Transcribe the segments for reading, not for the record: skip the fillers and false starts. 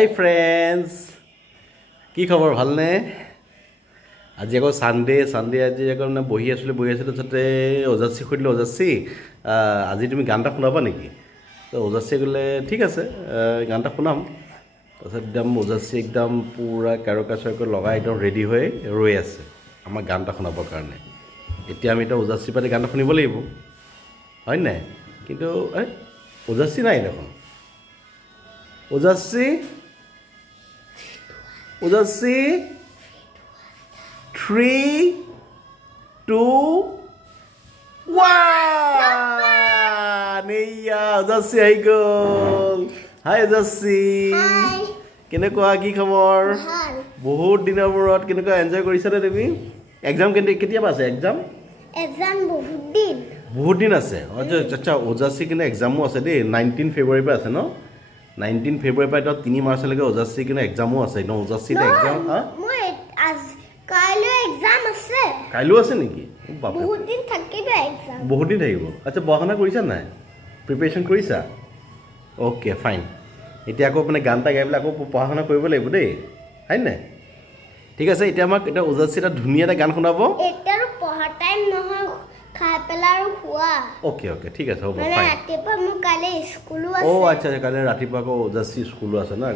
Hi friends, কি খবৰ ভালনে? আজি আকৌ সানডে আজি আকৌ না বহি আছিলো তাতে ওজাসি খুদিলে ওজাসি আজি তুমি গানটা শুনাবা নেকি? তো ওজাসি গলে ঠিক আছে গানটা শুনাম। তাৰপিছত একদম ওজাসি একদম পুৰা কাৰকাচৰ লগাই একদম ৰেডি হৈ ৰৈ আছে আমাৰ গানটা শুনাবৰ কাৰণে। এতিয়া আমি এটা ওজাসি পাতি গানটা শুনিব লাগিব হয় নাই? কিন্তু ওজাসি নাই দেখোন। ওজাসি 3, 2, 1 নেইয়া ওজাসি আহি গ'ল। হাই ওজাসি, কেনেকুৱা কি খবৰ? বহুত দিনৰ মূৰত কেনেকুৱা এনজয় কৰিছানে তুমি? এক্সাম কেতিয়াবা আছে? এক্সাম বহুত দিন আছে। আচ্ছা ওজাসি কিন্তু এক্সামো আছে দেই। 19 ফেব্ৰুৱাৰীৰ পৰা আছে ন? 19 ফেব্ৰুৱাৰীৰ পৰা 3 মাৰ্চলৈকে ওজাসি কিন্তু এক্সামো আছে ন? ওজাসি এক্সাম কাইলৈ আছে নেকি? বহুত দিন থাকিব। আচ্ছা পঢ়া-শুনা কৰিছা নাই? প্ৰিপেৰেশ্যন কৰিছা? Okay fine. এতিয়া আকৌ মানে গান এটা গাই পেলাই আকৌ পঢ়া-শুনা কৰিব লাগিব দেই হয় নাই? ঠিক আছে। এতিয়া আমাক এটা ওজাসি এটা ধুনীয়া এটা গান শুনাব। ওকে ঠিক আছে হ'ব ফাইন। আচ্ছা কাইলৈ ৰাতিপুৱা আকৌ ওজাসি স্কুলো আছে না?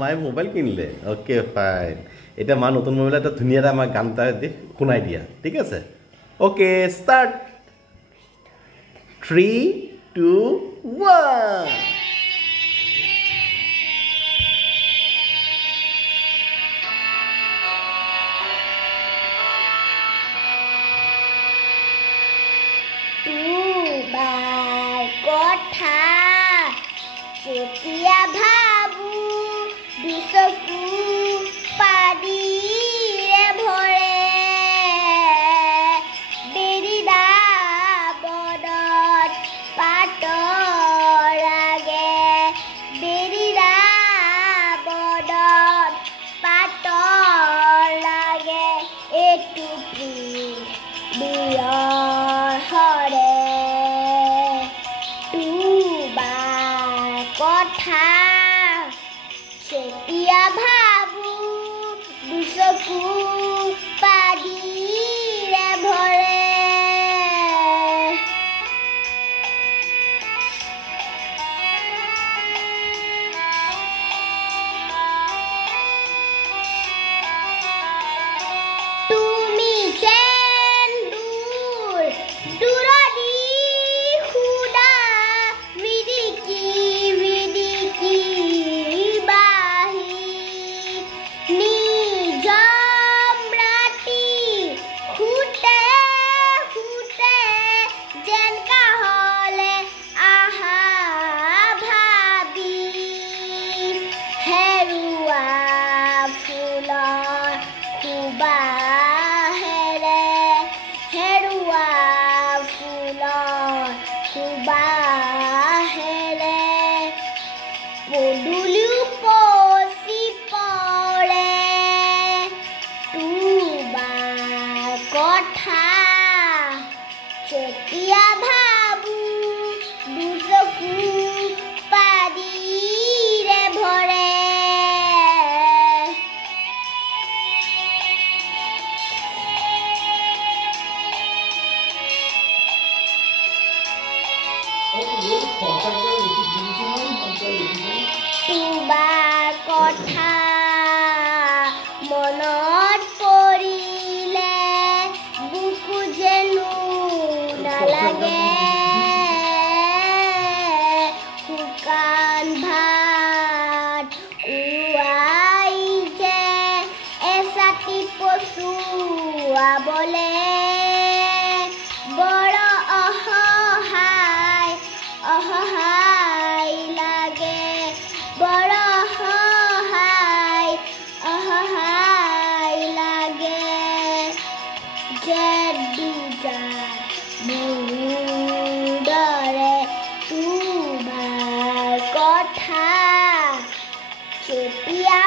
মায়ে মোবাইল কিনিলে। Okay fine. এতিয়া মা নতুন মোবাইল এটা ধুনীয়া এটা আমাৰ গান এটা শুনাই দিয়া ঠিক আছে? Okay start. 3, 2, 1 যেতিয়া ভাবু বিচকু পাদিৰে ভৰে বেৰিদা বদত পাতৰ আগে বেৰিদা বদত পাতৰ লাগে এইটো বিয়ৰ হৰে কথা যেতিয়া ভাবু দুচকু পাদিৰে ভৰে তুমি যেন দূৰদি খুদা মিৰিকি পদুলিও পচি পৰে তোমাৰ কথা যেতিয়া ভাবু দুচকু পাদিৰে ভৰে তোমাৰ কথা মনত পৰিলে বুকু যেনো নালাগে শুকান ভাত উৰুৱাই যে এচাটি পচুৱাবলে বৰ অসহায় লাগে বৰ অসহায় লাগে যে দুজাৰ দৰে তোমাৰ কথা যেতিয়া